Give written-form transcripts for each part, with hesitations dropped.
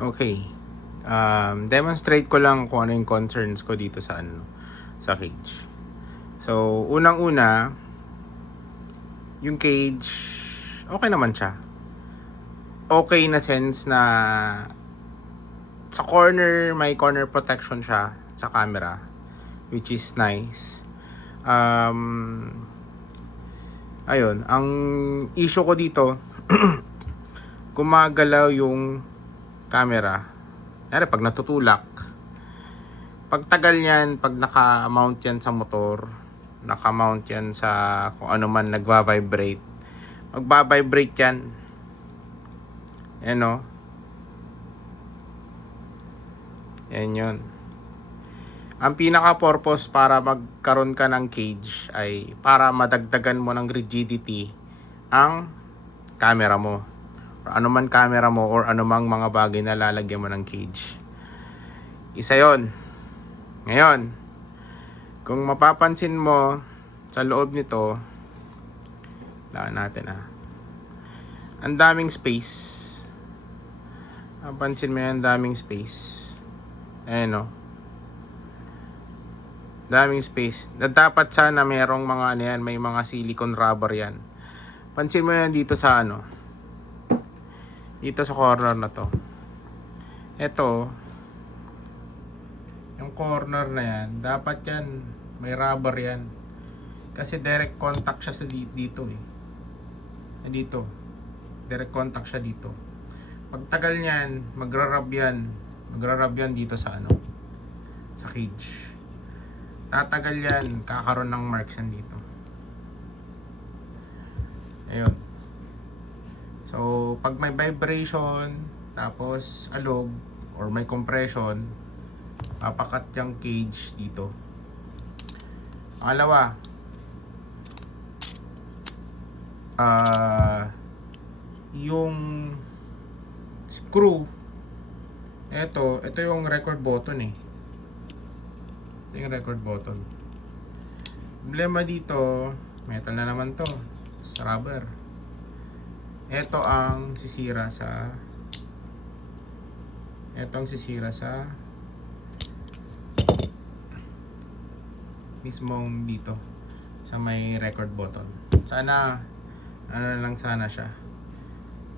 Okay. Demonstrate ko lang kung ano yung concerns ko dito sa cage. So, unang-una, yung cage, okay naman siya. Okay na sense na sa corner, may corner protection siya sa camera, which is nice. Ayun, ang issue ko dito, gumagalaw yung camera. Kaya pag natutulak, pag tagal yan, pag naka-mount yan sa motor, naka-mount yan sa kung ano man nagva-vibrate, magba-vibrate yan. Yan o. Yan yun. Ang pinaka-purpose para magkaroon ka ng cage ay para madagdagan mo ng rigidity ang camera mo. Or anuman camera mo or anumang mga bagay na lalagyan mo ng cage. Isa yon. Ngayon, kung mapapansin mo sa loob nito, laan natin ang daming space. Mapansin mo yan, daming space. Ayan o. Daming space. Dapat sana merong mga ano yan, may mga silicone rubber yan. Pansin mo yan dito sa dito sa corner na to. Ito, yung corner na yan, dapat yan, may rubber yan. Kasi direct contact siya sa dito eh. Dito. Direct contact siya dito. Pag tagal niyan, magra-rub yan. Magra-rub yan dito sa sa cage. Tatagal yan, kakaroon ng marks yan dito. Ayun. So, pag may vibration, tapos alog, or may compression, papakat yung cage dito. Pangalawa, yung screw, ito yung record button eh. Ito yung record button. Problema dito, metal na naman to, sa rubber. Ito ang sisira sa mismong dito sa may record button. Sana ano lang sana siya,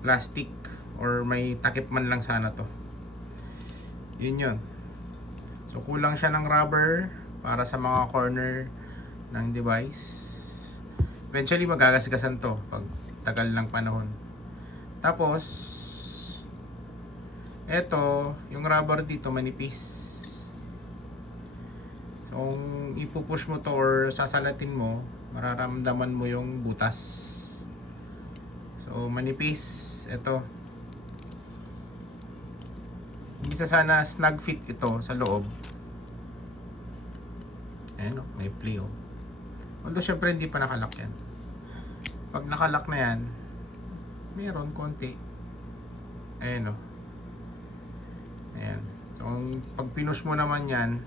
plastic or may takip man lang sana to. Yun. So kulang siya ng rubber para sa mga corner ng device. Eventually magagasgasan to pag tagal ng panahon. Tapos eto, yung rubber dito manipis. So kung ipupush mo to or sasalatin mo, mararamdaman mo yung butas. So manipis ito. Bisa sana snug fit ito sa loob. Ayan o, may play o. Although syempre hindi pa nakalock yan. Pag nakalock na yan, meron konti. Ayan o. Ayan. So pag pinush mo naman yan,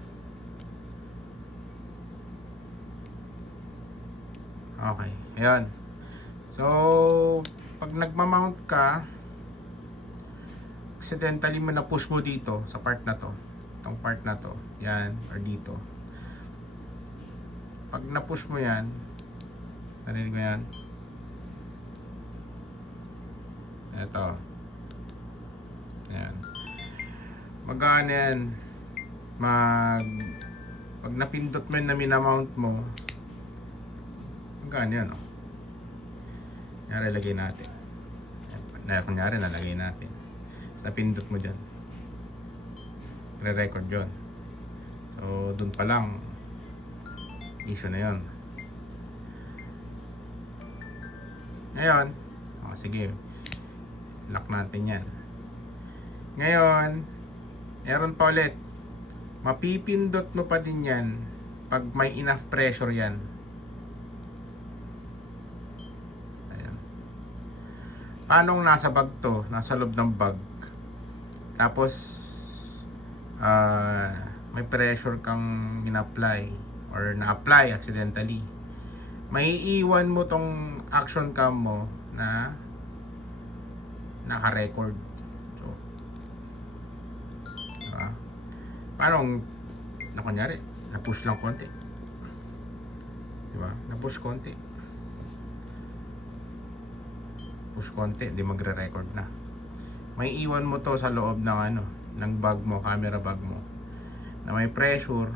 okay. Ayan. So pag nagmamount ka, accidentally mo na push mo dito sa part na to, itong part na to, yan, or dito. Pag na-push mo yan, narinig mo yan, eto, yan, mag-ano yan, pag napindot mo yun na minamount mo, mag-ano yan, kunyari lagay natin, kunyari nalagay natin, napindot mo dyan, re-record yun. So dun pa lang issue na yun. Ngayon sige, lock natin yan. Ngayon meron pa ulit, mapipindot mo pa din yan pag may enough pressure yan. Ayan. Paano nasa bag to? Nasa loob ng bag. Tapos may pressure kang in-apply or na-apply accidentally. May iwan mo tong action cam mo na naka-record. So Diba? Paano kung kunyari, na-push lang konti. Diba? Na-push konti. Push konti, di magre-record na. May iwan mo to sa loob ng ng bag mo, camera bag mo. Na may pressure,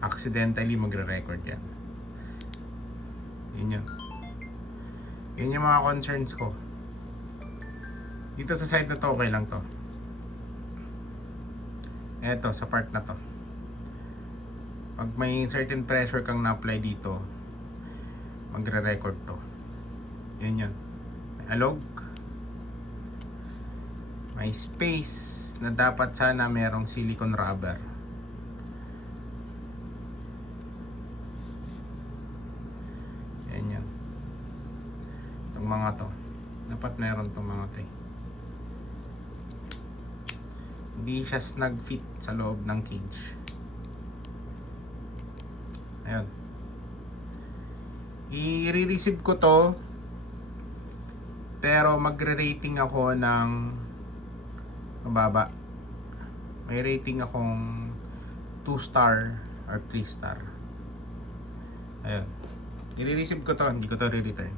accidentally magre-record yan. Yun yun. Yun yung mga concerns ko. Dito sa side na to, okay lang to. Eto, sa part na to. Pag may certain pressure kang na-apply dito, magre-record to. Yun yun. May alog. May space na dapat sana merong silicone rubber. Yan yun. Itong mga to. Dapat meron itong mga to. Hindi siya snug fit sa loob ng cage. Ayun. I-receive ko to. Pero magre-rating ako ng mababa. May rating akong 2 star or 3 star. Ayun. I-receive ko to, hindi ko to re-return.